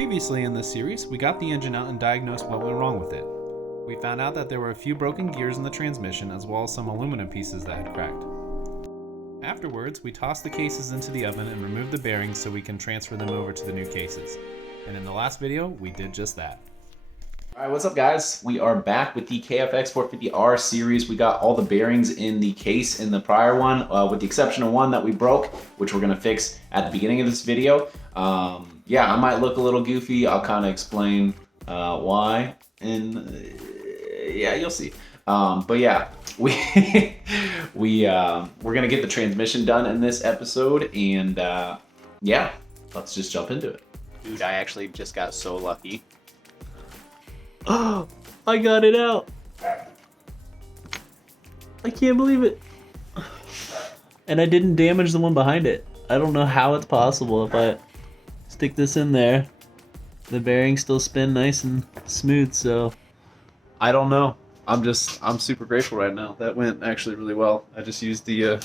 Previously in this series, we got the engine out and diagnosed what went wrong with it. We found out that there were a few broken gears in the transmission as well as some aluminum pieces that had cracked. Afterwards, we tossed the cases into the oven and removed the bearings so we can transfer them over to the new cases. And in the last video, we did just that. Alright, what's up guys? We are back with the KFX450R series. We got all the bearings in the case in the prior one, with the exception of one that we broke, which we're going to fix at the beginning of this video. Yeah, I might look a little goofy. I'll kind of explain why, and yeah, you'll see. But yeah, we're going to get the transmission done in this episode, and yeah, let's just jump into it. Dude, I actually just got so lucky. Oh, I got it out. I can't believe it. And I didn't damage the one behind it. I don't know how it's possible. If I stick this in there, the bearings still spin nice and smooth, so I don't know. I'm super grateful right now. That went actually really well. I just used the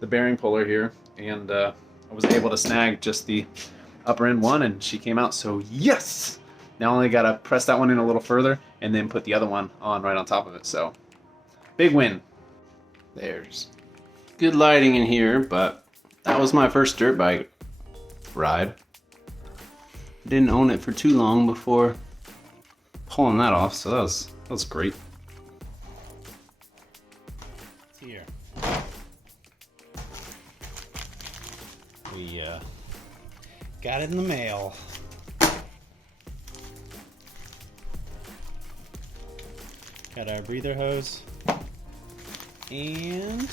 bearing puller here, and I was able to snag just the upper end one, and she came out, so yes! Now I only gotta press that one in a little further and then put the other one on right on top of it, so big win. There's good lighting in here, but that was my first dirt bike ride. Didn't own it for too long before pulling that off, so that was great. It's here. We got it in the mail. Got our breather hose and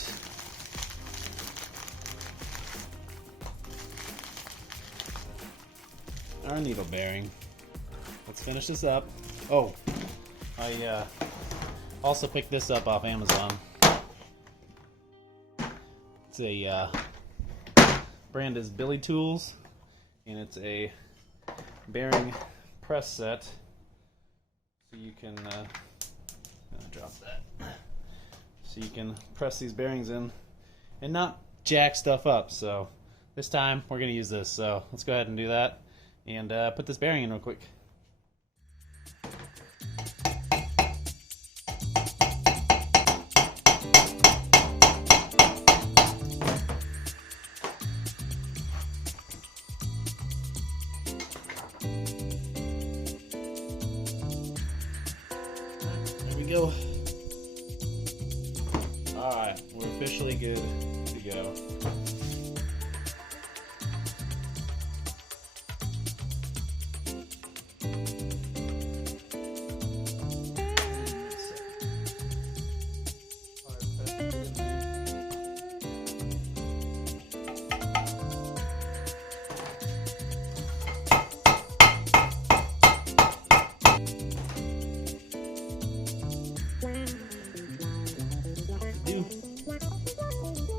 our needle bearing. Let's finish this up. Oh, I also picked this up off Amazon. It's a brand is Billy Tools, and it's a bearing press set, so you can drop that. So you can press these bearings in and not jack stuff up. So this time we're going to use this. So let's go ahead and do that and put this bearing in real quick. Go. Alright, we're officially good to go.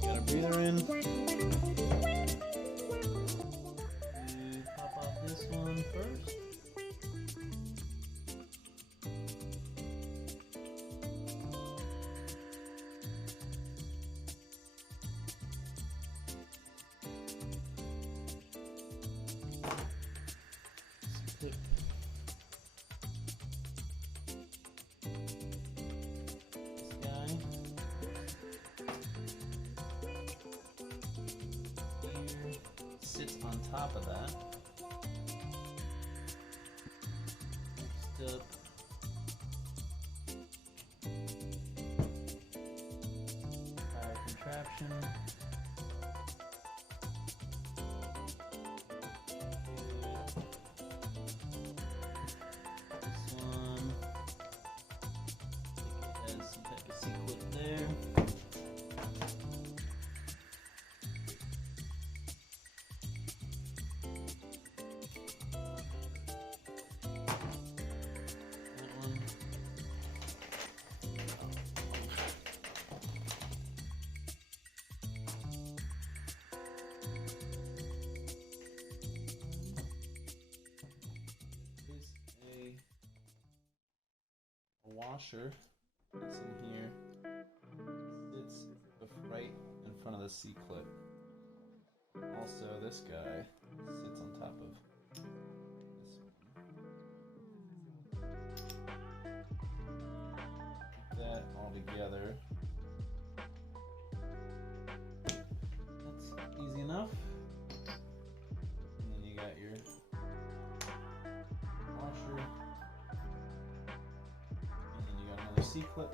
Got a breather in. Pop off this one first. Clip. This guy. Sits on top of that. Next up, tire contraption. This one, I think it has some type of C-clip there. Washer that's in here sits right in front of the C-clip. Also, this guy sits on top of together. That's easy enough. And then you got your washer. And then you got another C-clip.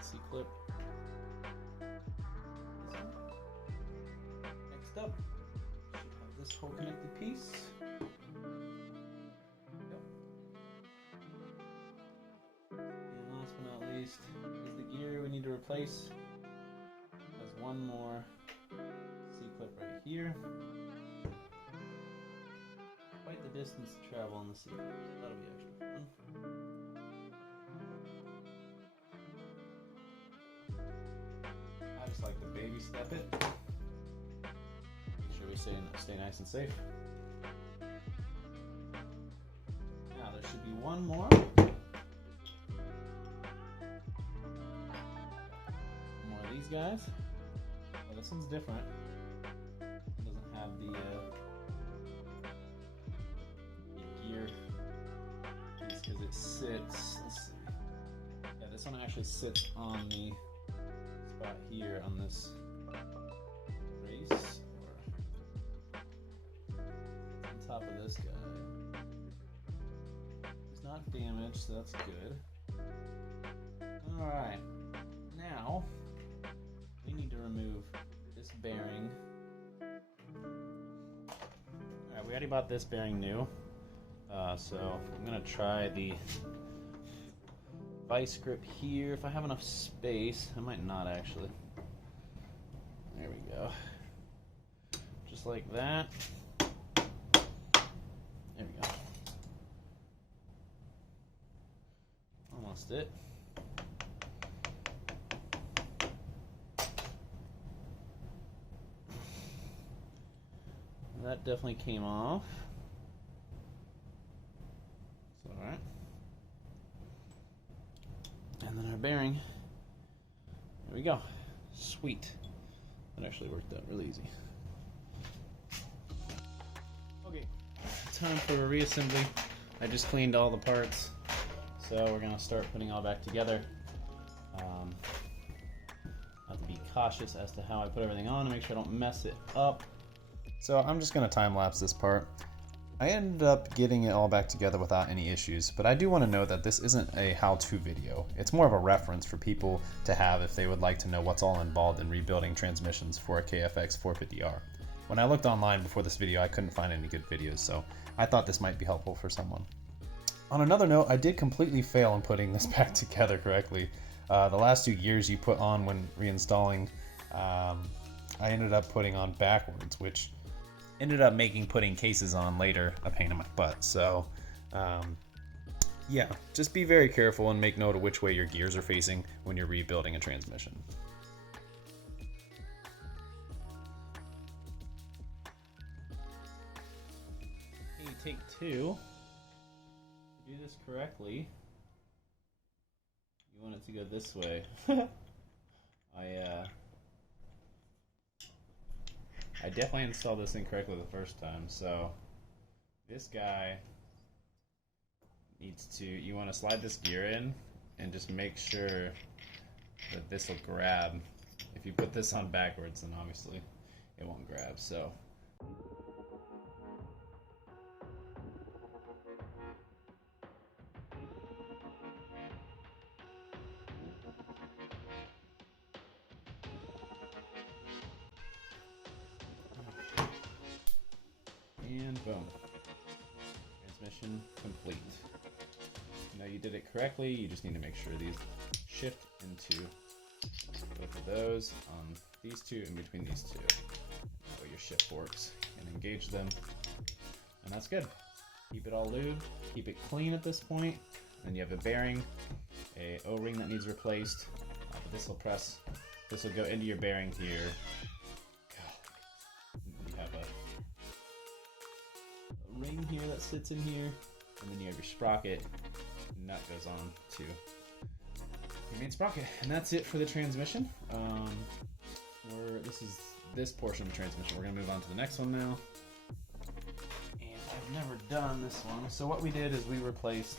C-clip. Next up, should have this whole connected piece. Yep. And last but not least is the gear we need to replace. There's one more C-clip right here. Quite the distance to travel on the C-clip, so that'll be extra fun. I just like to baby step it. Make sure we stay nice and safe. Now there should be one more. More of these guys. Well, this one's different. It doesn't have the gear piece because it sits. Let's see. Yeah, this one actually sits on the spot here on this brace, or on top of this guy. It's not damaged, so that's good. Alright, now we need to remove this bearing. Alright, we already bought this bearing new, so I'm going to try the vice grip here. If I have enough space, I might not actually. There we go. Just like that. There we go. Almost it. That definitely came off. It's alright. And then our bearing. There we go. Sweet. That actually worked out really easy. Okay, time for a reassembly. I just cleaned all the parts, so we're gonna start putting it all back together. I have to be cautious as to how I put everything on to make sure I don't mess it up. So I'm just going to time lapse this part. I ended up getting it all back together without any issues, but I do want to note that this isn't a how-to video. It's more of a reference for people to have if they would like to know what's all involved in rebuilding transmissions for a KFX450R. When I looked online before this video, I couldn't find any good videos, so I thought this might be helpful for someone. On another note, I did completely fail in putting this back together correctly. The last 2 gears you put on when reinstalling, I ended up putting on backwards, which ended up making putting cases on later a pain in my butt. So yeah, just be very careful and make note of which way your gears are facing when you're rebuilding a transmission. Okay, take two. To do this correctly, you want it to go this way. I definitely installed this incorrectly the first time, so this guy needs to, you want to slide this gear in and just make sure that this will grab. If you put this on backwards, then obviously it won't grab, so. And boom. Transmission complete. Now you did it correctly, you just need to make sure these shift into both of those on these two and between these two. So your shift forks and engage them. And that's good. Keep it all lubed, keep it clean at this point. Then you have a bearing, a O-ring that needs replaced. This will press, this will go into your bearing here. You have a ring here that sits in here, and then you have your sprocket. Nut goes on to your main sprocket, and that's it for the transmission. This is this portion of the transmission. We're gonna move on to the next one now. And I've never done this one. So what we did is we replaced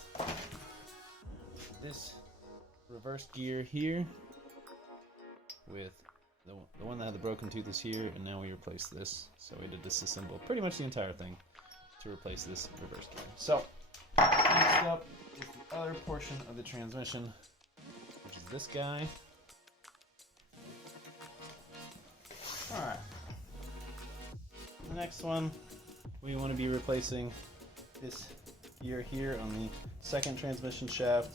this reverse gear here with the one that had the broken tooth is here, and now we replaced this. So we did disassemble pretty much the entire thing to replace this reverse gear. So next up is the other portion of the transmission, which is this guy. Alright. The next one, we want to be replacing this gear here on the second transmission shaft.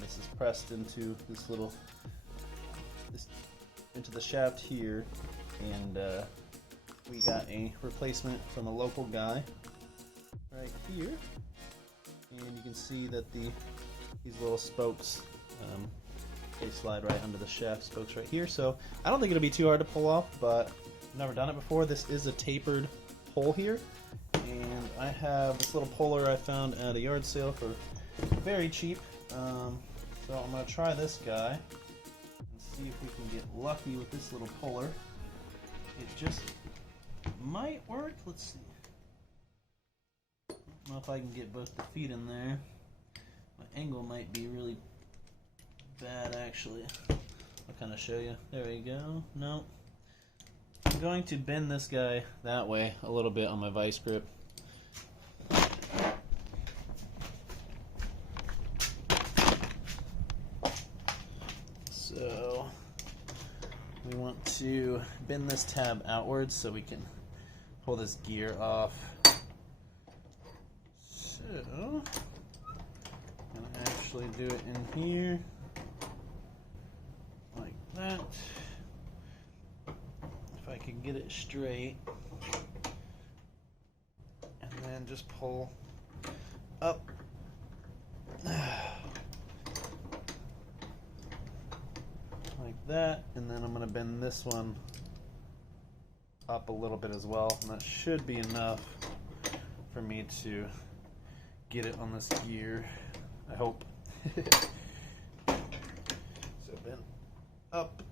This is pressed into this little, into the shaft here, and we got a replacement from a local guy right here, and you can see that these little spokes, they slide right under the shaft spokes right here, so I don't think it'll be too hard to pull off, but I've never done it before. This is a tapered hole here, and I have this little puller I found at a yard sale for very cheap. So I'm going to try this guy and see if we can get lucky with this little puller. It just might work. Let's see. I don't know if I can get both the feet in there. My angle might be really bad, actually. I'll kind of show you. There we go. No. I'm going to bend this guy that way a little bit on my vice grip. So we want to bend this tab outwards so we can pull this gear off. So I'm gonna actually do it in here like that. If I can get it straight, and then just pull up. Like that, and then I'm going to bend this one up a little bit as well, and that should be enough for me to get it on this gear, I hope. So bend up.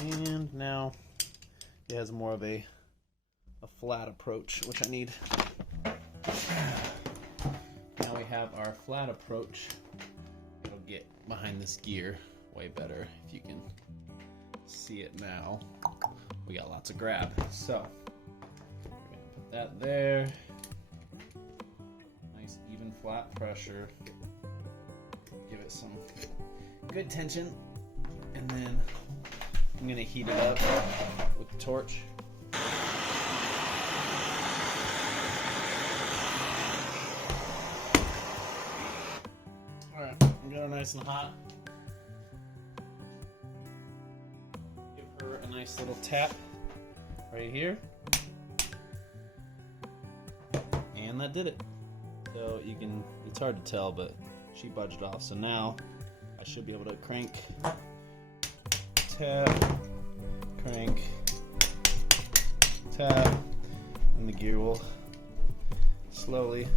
And now it has more of a flat approach, which I need. Now we have our flat approach. It'll get behind this gear way better if you can see it now. We got lots of grab. So we're gonna put that there. Nice even flat pressure. Give it some good tension. And then I'm gonna heat it up with the torch. Alright, I'm got her nice and hot. Give her a nice little tap right here. And that did it. So you can, it's hard to tell, but she budged off. So now I should be able to crank, tap, crank, tap, and the gear will slowly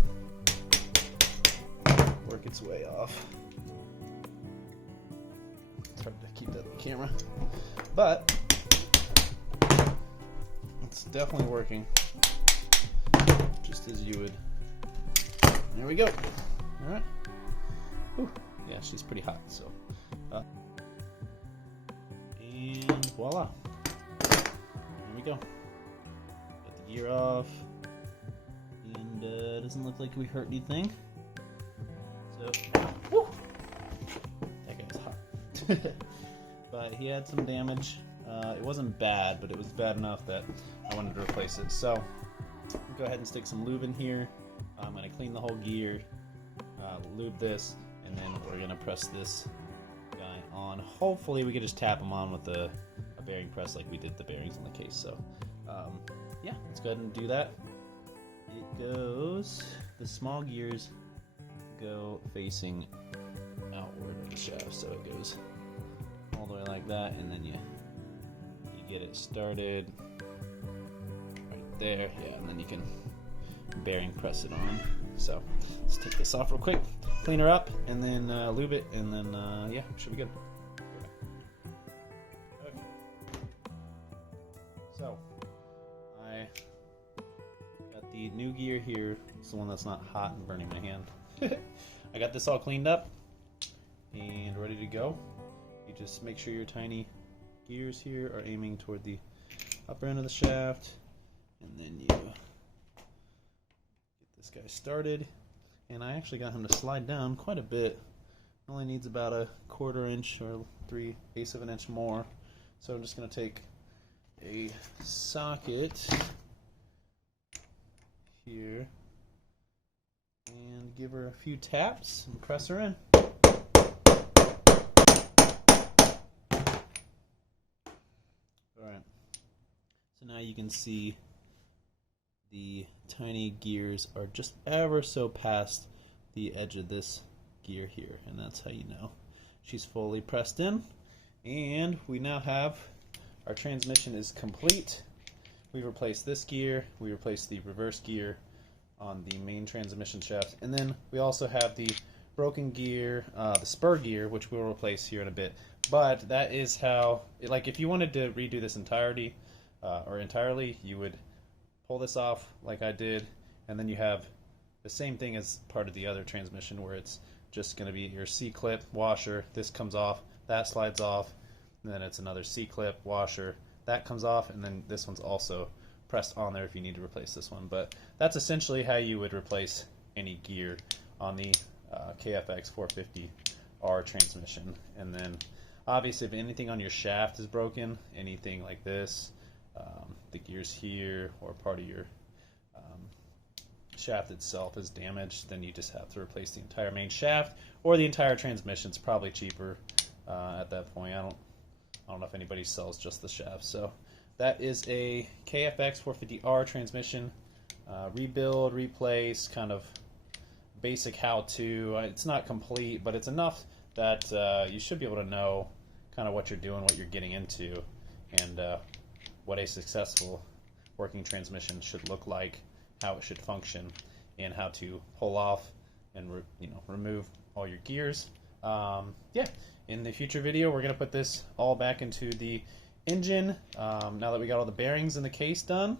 work its way off. It's hard to keep that on camera, but it's definitely working just as you would. There we go. All right. Whew. Yeah, she's pretty hot, so. And voila. There we go. Get the gear off. And it doesn't look like we hurt anything. So, whew, that guy's hot. But he had some damage. It wasn't bad, but it was bad enough that I wanted to replace it. So, I'll go ahead and stick some lube in here. I'm going to clean the whole gear, lube this, and then we're going to press this guy on. Hopefully we can just tap him on with a bearing press like we did the bearings in the case. So yeah, let's go ahead and do that. It goes, the small gears go facing outward of the shaft, so it goes all the way like that, and then you get it started right there. Yeah, and then you can bearing press it on. So let's take this off real quick, clean her up, and then lube it, and then yeah, should be good. Okay. So I got the new gear here. It's the one that's not hot and burning my hand. I got this all cleaned up and ready to go. You just make sure your tiny gears here are aiming toward the upper end of the shaft, and then you get this guy started. And I actually got him to slide down quite a bit. Only needs about a 1/4 inch or 3/8 of an inch more. So I'm just going to take a socket here and give her a few taps and press her in. Alright, so now you can see the tiny gears are just ever so past the edge of this gear here, and that's how you know she's fully pressed in. And we now have our transmission is complete. We replaced this gear, we replaced the reverse gear on the main transmission shaft, and then we also have the broken gear, the spur gear, which we'll replace here in a bit. But that is how, like, if you wanted to redo this entirely, you would pull this off like I did, and then you have the same thing as part of the other transmission, where it's just going to be your C-clip washer. This comes off, that slides off, and then it's another C-clip washer, that comes off, and then this one's also pressed on there if you need to replace this one. But that's essentially how you would replace any gear on the KFX450R transmission. And then obviously if anything on your shaft is broken, anything like this, the gears here or part of your shaft itself is damaged, then you just have to replace the entire main shaft or the entire transmission. It's probably cheaper at that point. I don't know if anybody sells just the shaft. So that is a KFX450R transmission. Rebuild, replace, kind of basic how-to. It's not complete, but it's enough that you should be able to know kind of what you're doing, what you're getting into, and what a successful working transmission should look like, how it should function, and how to pull off and remove all your gears. Yeah, in the future video we're going to put this all back into the engine now that we got all the bearings in the case done.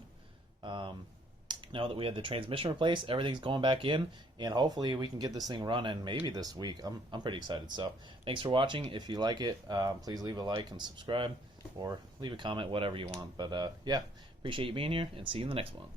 Now that we had the transmission replaced, everything's going back in, and hopefully we can get this thing running maybe this week. I'm pretty excited. So thanks for watching. If you like it, please leave a like and subscribe, or leave a comment, whatever you want. But yeah, appreciate you being here, and see you in the next one.